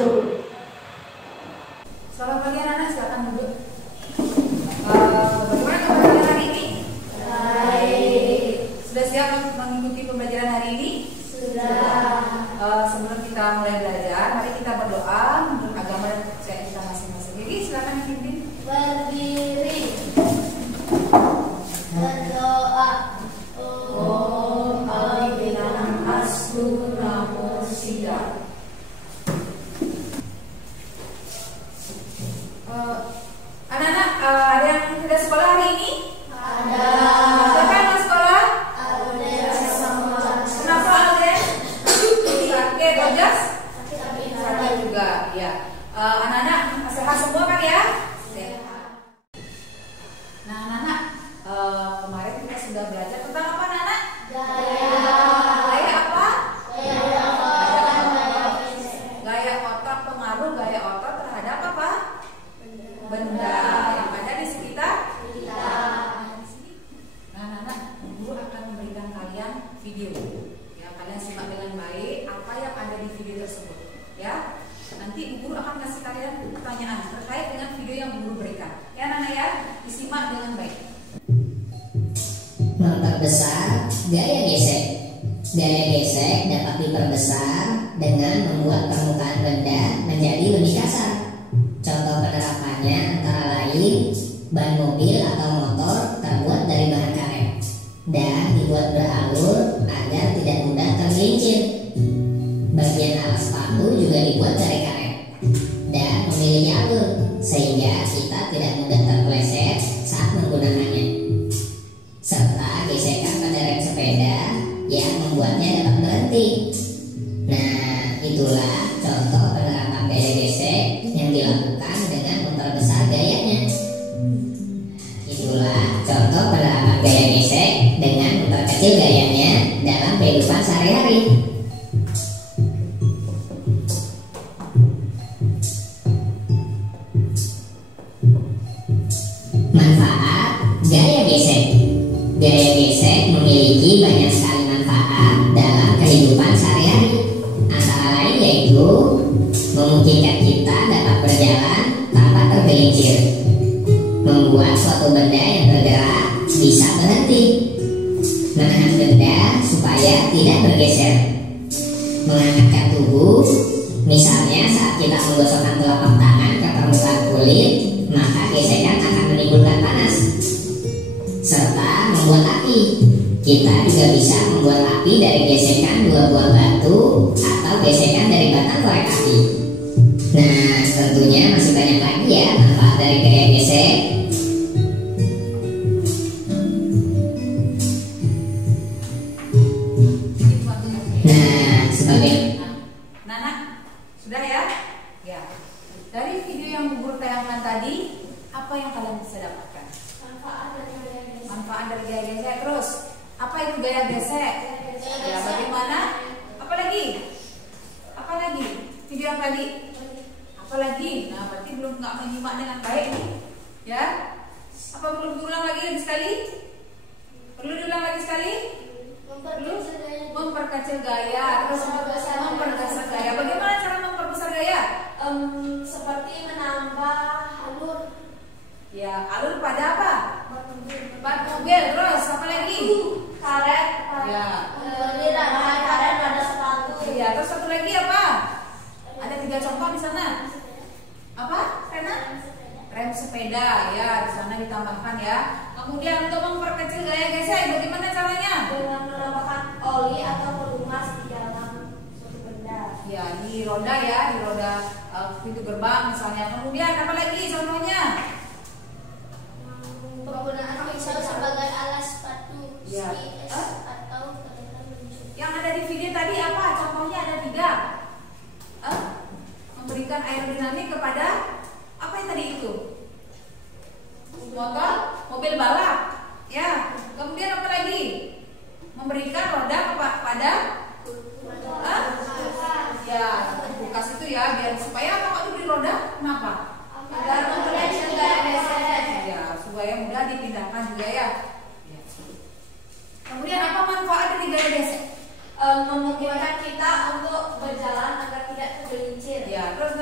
Selamat pagi anak-anak, silakan duduk. Bagaimana pembelajaran hari ini? Baik. Sudah siap mengikuti pembelajaran hari ini? Sudah. Sebelum kita mulai belajar, mari kita berdoa menurut agama dan kepercayaan kita masing-masing. Jadi silakan pimpin. Berdiri. Berdoa. Om Abinam Astu Namo Buddhaya. Anak-anak, ada yang tidak sekolah hari ini? Ada. Siapa yang mau sekolah? Ada sama. Kenapa ada? Sakit, Ojas? Sakit. Sakit juga, ya. Anak-anak sehat semua kan ya? Sehat. Nah, anak-anak, kemarin kita sudah belajar tentang apa, anak-anak? Gaya. Gaya apa? Gaya apa? Gaya otot, pengaruh gaya otot terhadap apa? Benda yang ada di sekitar kita. Nah, anak-anak, guru akan memberikan kalian video. Ya, kalian simak dengan baik apa yang ada di video tersebut. Ya, nanti guru akan kasih kalian pertanyaan terkait dengan video yang guru berikan. Ya, anak-anak ya, disimak dengan baik. Memperbesar gaya gesek. Gaya gesek dapat diperbesar dengan membuat permukaan benda menjadi lebih kasar. Contoh penerapannya antara lain ban mobil atau motor terbuat dari bahan karet dan dibuat beralur agar tidak mudah tergelincir. Bagian alas sepatu juga dibuat dari karet dan memiliki alur sehingga kita tidak mudah terpeleset saat menggunakannya. Serta gesekan pada rem sepeda yang membuatnya dapat berhenti. Nah, itulah contoh penerapan gaya gesek yang dilakukan dengan memperbesar gayanya. Itulah contoh penerapan gaya gesek dengan memperkecil gayanya dalam kehidupan sehari-hari. Manfaat gaya gesek. Gaya gesek memiliki banyak sekali manfaat dalam kehidupan sehari-hari. Antara lain yaitu memungkinkan kita dapat berjalan tanpa tergelincir, membuat suatu benda yang bergerak bisa berhenti, menahan benda supaya tidak bergeser, menghangatkan tubuh. Misalnya saat kita menggosokkan telapak tangan ke permukaan kulit, maka gesekan akan menimbulkan panas. Serta membuat api. Kita juga bisa membuat api dari gesekan dua buah batu atau gesekan dari batang korek api. Nah, tentunya masih banyak lagi ya manfaat dari gaya gesek. Nah, sebagai Nana, sudah ya? Ya. Dari video yang guru tayangkan tadi, apa yang kalian bisa dapatkan? Manfaat dari gaya gesek. Terus, apa itu gaya gesek? Ya, bagaimana? Apa lagi? Apa lagi? Video yang tadi? Apa lagi? Nah, berarti belum nggak menyimak dengan baik nih. Ya? Apa perlu diulang lagi sekali? Perlu diulang lagi sekali? Perlu memperkecil gaya. Terus memperbesar gaya. Bagaimana cara memperbesar gaya? Seperti menambah alur. Ya, alur pada apa? Ban mobil. Terus apa lagi? Karet. Ya. Karet pada sepatu. Iya, terus satu lagi apa? Ada 3 contoh di sana. Apa? Rem sepeda. Ya, di sana ditambahkan ya. Kemudian untuk memperkecil gaya gesek, bagaimana caranya? Dengan menambahkan oli atau pelumas di dalam suatu benda. Ya, di roda ya, di roda pintu gerbang misalnya. Kemudian apa lagi contohnya? Penggunaan pisau sebagai alas sepatu. Ya. Atau kereta luncur. Yang ada di video tadi apa? Contohnya ada 3. Memberikan aerodinamik kepada apa yang tadi itu? Motor, mobil balap. Ya. Kemudian apa lagi? Memberikan roda kepada ya, kulkas itu ya, biar supaya apa kok itu di roda? Kenapa? Agar memperkecil gaya gesek. Ya, supaya mudah dipindahkan juga ya. Kemudian apa manfaat dari gaya gesek? Memungkinkan kita untuk berjalan agar tidak tergelincir. Ya, terus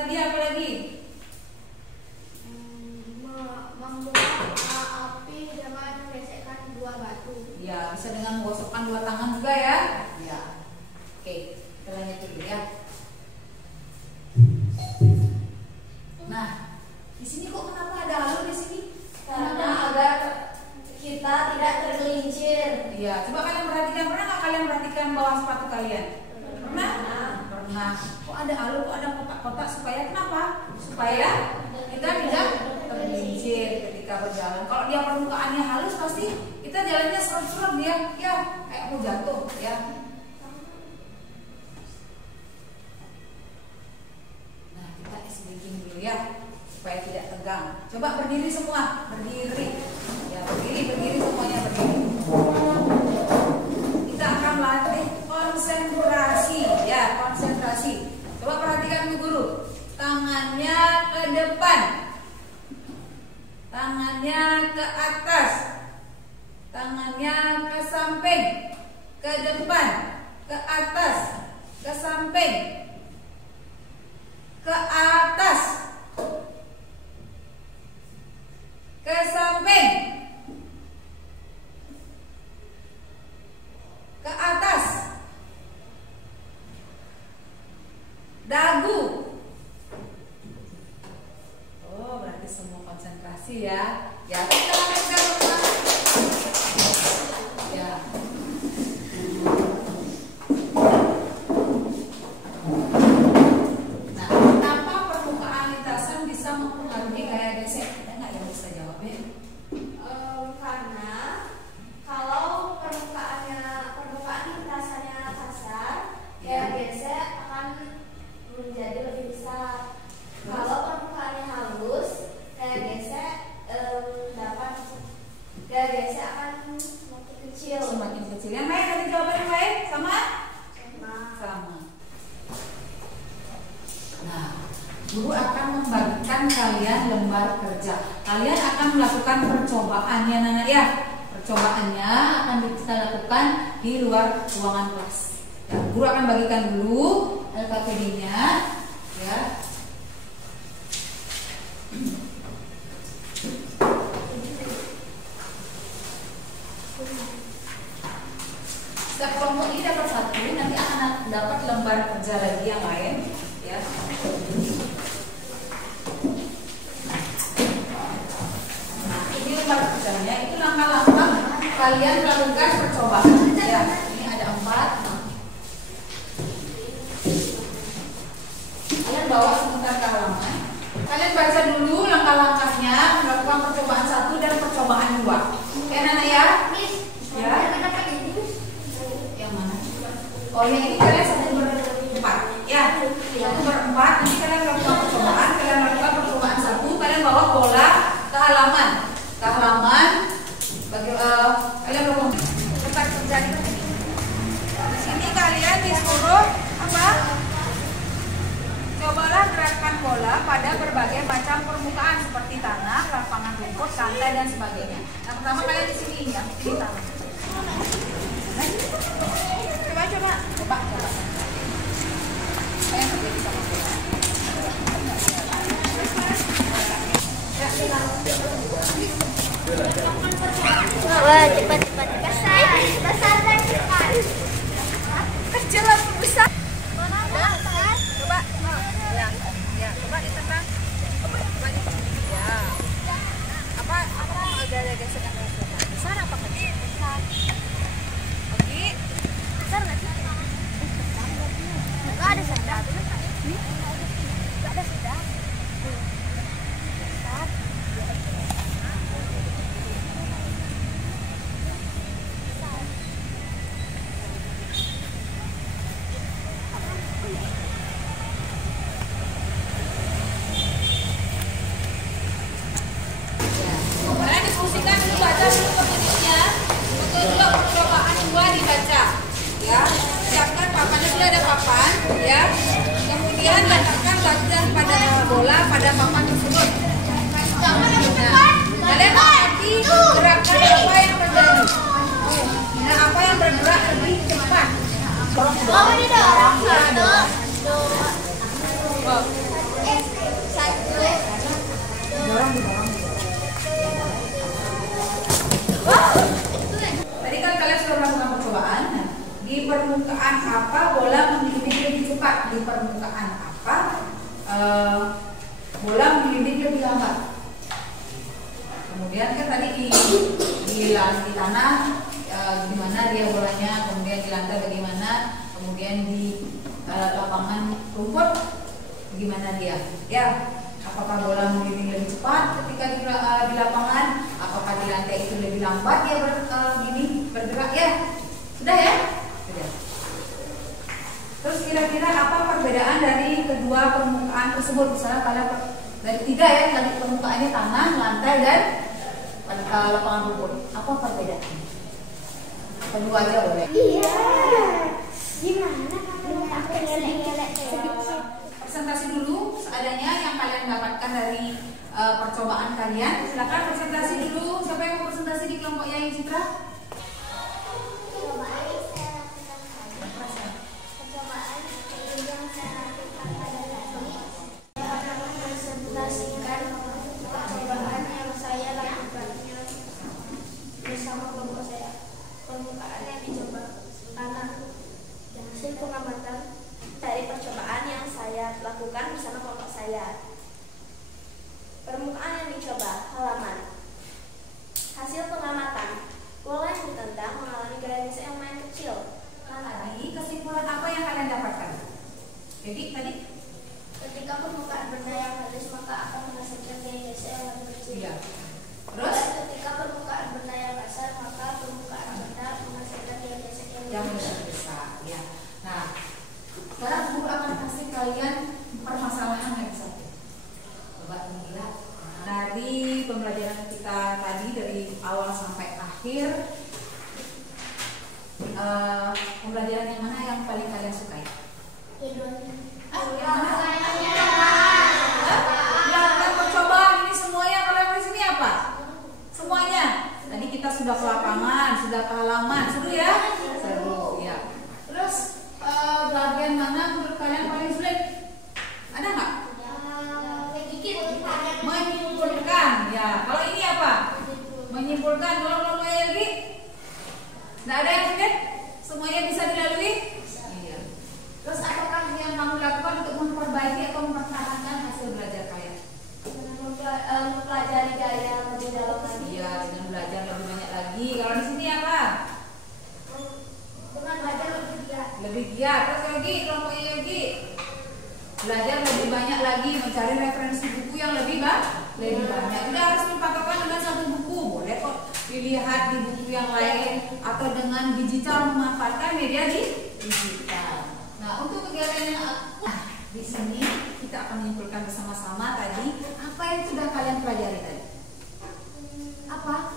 kalian? Pernah? Pernah. Kok ada alur, kok ada kotak-kotak, supaya kenapa? Supaya kita tidak tergelincir ketika berjalan. Kalau dia permukaannya halus pasti kita jalannya serot-serot, dia ya kayak mau jatuh ya. Nah, kita S-breaking dulu ya supaya tidak tegang. Coba berdiri semua, berdiri. Ya, berdiri semuanya, berdiri. Kita akan latih konsentrasi ya, konsentrasi. Coba perhatikan Bu Guru. Tangannya ke depan. Tangannya ke atas. Tangannya ke samping. Ke depan, ke atas, ke samping, ke atas, ke samping, ke atas, dagu. Oh, berarti semua konsentrasi ya. Ya, kita lakukan ya. Nah, kenapa permukaan lintasan bisa mempengaruhi gaya gesek? Ada nggak yang bisa jawabnya? Karena kalau permukaan lintasannya kasar, gaya gesek akan menjadi lebih besar. Kalau permukaannya halus, gaya gesek akan semakin kecil. Semakin kecil. Yang lain ada jawaban yang lain? Sama? Sama. Nah, guru akan membagikan kalian lembar kerja. Kalian akan melakukan percobaannya, Nana ya. Percobaannya akan kita lakukan di luar ruangan kelas. Ya, guru akan bagikan dulu LKPD-nya, ya. Setiap kelompok ini dapat satu, nanti akan dapat lembar kerja lagi yang lain, ya. Nah, ini lembar kerjanya, itu langkah-langkah kalian melakukan percobaan. Ya, ini ada 4. Kalian bawa sebentar ke halaman. Kalian baca dulu langkah-langkahnya, melakukan percobaan 1 dan percobaan 2. Ya, Nana ya? Ya. Yang mana? Oh, yang ini kalian 1/4. Ya, 1/4. Nanti kalian melakukan percobaan. Kalian melakukan percobaan 1. Kalian bawa bola ke halaman. Ke halaman. Kalian melakukan tempat kerja di sini. Kalian disuruh apa? Cobalah gerakkan bola pada berbagai macam permukaan seperti tanah, lapangan rumput, lantai dan sebagainya. Nah, pertama kalian di sini ya, di tanah. Coba. Apa yang terjadi sama bola? Wah, cepat. Besar dan cepat. Kecil atau besar? Coba. Ya, coba ditendang. Coba di. Ya. Apa ada gesek yang besar apa kecil? Besar. Oke. Besar nggak sih? Nggak ada sedang. Nggak ada sedang. Besar. Kalian diskusikan dulu, baca dulu petunjuknya. Betul juga percobaan 2 dibaca. Ya, siapkan papannya, sudah ada papan, ya. Kemudian letakkan bagian pada bola pada papan tersebut. Nah, kalian amati gerakan apa yang terjadi. Nah, apa yang bergerak lebih cepat? Oh, ini dorong satu. Tadi kan kalian sudah melakukan percobaan. Di permukaan apa bola menggelinding lebih cepat? Di permukaan apa bola menggelinding lebih lambat? Kemudian kan tadi di tanah, gimana dia bolanya, kemudian di lantai bagaimana, kemudian kemudian di lapangan rumput gimana dia? Ya, apakah bola menggiring lebih cepat ketika di lapangan? Apakah di lantai itu lebih lambat dia bergerak ya? Sudah ya? Sudah. Terus kira-kira apa perbedaan dari kedua permukaan tersebut? Misalnya kalian dari 3 ya, tadi permukaannya tanah, lantai dan lapangan rumput. Apa perbedaannya? Kedua aja boleh. Iya. Gimana kalau pakai ngelek-ngelek Presentasi dulu seadanya yang kalian dapatkan dari percobaan kalian. Silakan presentasi dulu. Siapa yang mau presentasi di kelompok Yayi Citra? Percobaan yang saya lakukan pada tadi akan mempresentasikan percobaan yang saya lakukan bersama kelompok saya. Permukaan yang dicoba tanah dan hasil pengamatan dari percobaan yang saya lakukan bersama kelompok saya. Permukaan yang dicoba, halaman. Hasil pengamatan, bola yang ditendang mengalami gaya geser yang main kecil. Tadi kesimpulan apa yang kalian dapatkan? Jadi tadi Ketika permukaan benda yang halus maka akan menghasilkan gaya geser yang lebih kecil. iya. Terus Terus ketika permukaan benda yang kasar maka permukaan benda menghasilkan gaya geser yang lebih besar ya. Nah, sekarang guru akan kasih kalian permasalahan yang satu. Coba dilihat dari pembelajaran kita tadi dari awal sampai akhir. Pembelajaran yang mana yang paling kalian sukai? Yang percobaan ini semuanya kalian di sini apa? Semuanya. Tadi kita sudah ke lapangan, sudah ke halaman, seru ya? Seru ya. Terus bagian mana menurut kalian paling sulit? Ada nggak? Menyimpulkan. Ya. Kalau ini apa? Menyimpulkan. Kalau lagi, nggak ada yang sulit? Semuanya bisa dilalui? Iya. Terus apakah yang kamu lakukan untuk memperbaiki atau mempertahankan hasil belajar kalian? Mempelajari gaya lebih dalam lagi. Iya, dengan belajar lebih banyak lagi. Kalau di sini apa? Dengan belajar lebih giat. Lebih giat. Terus lagi kelompoknya lagi belajar lebih banyak lagi, mencari referensi buku yang lebih banyak. Tidak harus dipatokan dengan satu buku, boleh kok dilihat di buku yang lain atau dengan digital, memanfaatkan media digital. Nah, untuk kegiatan yang di sini kita akan menyimpulkan bersama-sama tadi apa yang sudah kalian pelajari tadi. Apa?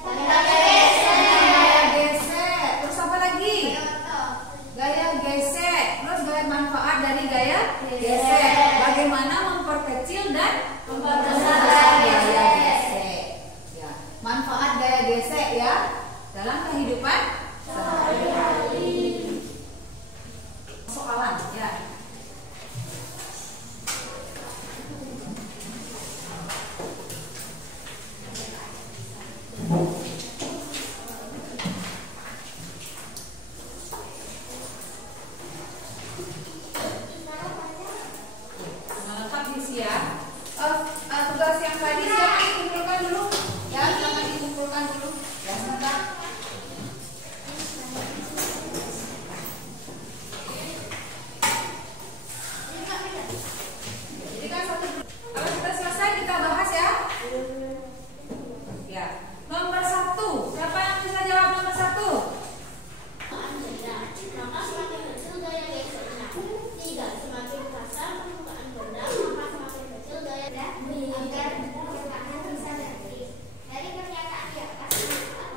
Gaya gesek. Terus apa lagi? Gaya gesek. Terus gaya manfaat dari gaya gesek. Bagaimana memperkecil dan memperbesar gaya gesek. Ya. Manfaat gaya gesek ya dalam kehidupan sehari-hari. Soalan ya. Lengkap diisi ya. Tugas yang tadi silakan dikumpulkan dulu. Ya, silakan dikumpulkan dulu. Ya, sebentar. Jadi kan kalau sudah selesai kita bahas ya. Ya. Nomor 1. Siapa yang bisa jawab nomor 1? Maka semakin kecil gaya gesernya. 3. Semakin kasar permukaan benda maka semakin kecil gaya agar permukaan bisa bersih. Dari pernyataan di atas,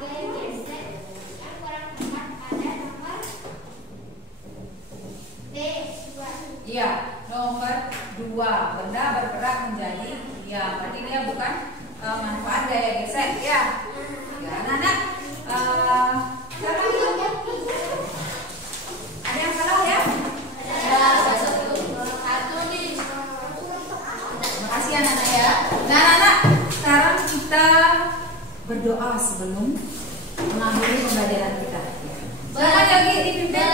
gaya geser yang kurang tepat pada nomor D. 2. Iya, nomor 2. Benda bergerak menjadi ya, berarti dia bukan manfaat gaya gesek ya. Ya, anak-anak sekarang ada yang salah ya? Ada satu nih. Makasih anak-anak ya. Nah, anak-anak, sekarang kita berdoa sebelum mengakhiri pembelajaran kita. Silakan lagi dipimpin